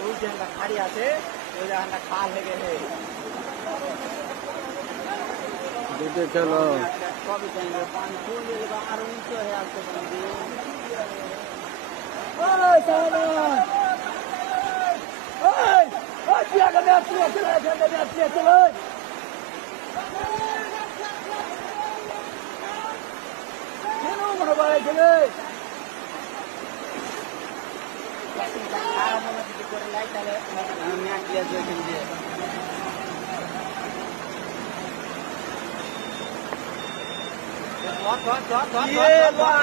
ওই যে একটা খাড়ি আছে ওই জায়গাটা খাল হয়ে গেছে দুটো চলো সবই জানবে পানি ফুল দিলে বা আরো উঁচু হয়ে আসতে পারবে করে লাই তাহলে ম্যাচ দিয়ে দিয়ে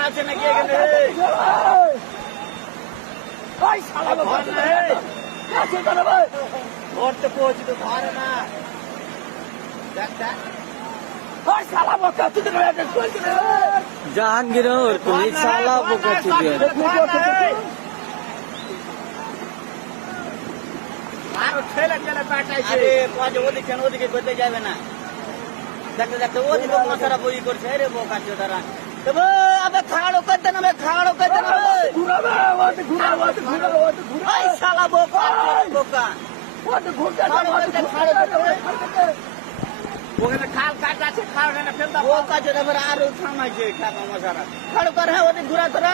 আছে নাকি এখানে ধরতে পৌঁছি তো ধরে না জাহাঙ্গীর তুমি সালা বোকা চুদিয়ে আরো ছেলে ছেলে পাঠাইছে ওদিকে করতে যাবে না দেখতে দেখতে ওদিকে মশারা বই করছে রে বোকা চোদারা আবে খাড়ো করতে না খাড়ো করতে না শালা বোকা বোকা ওখানে খাল কাট আছে খাড়ো না ফেলতা বোকা চোদা আরো থামাইছে খাড়ো মশারা খাড়ো করে ওদিকে ঘুরা তোরা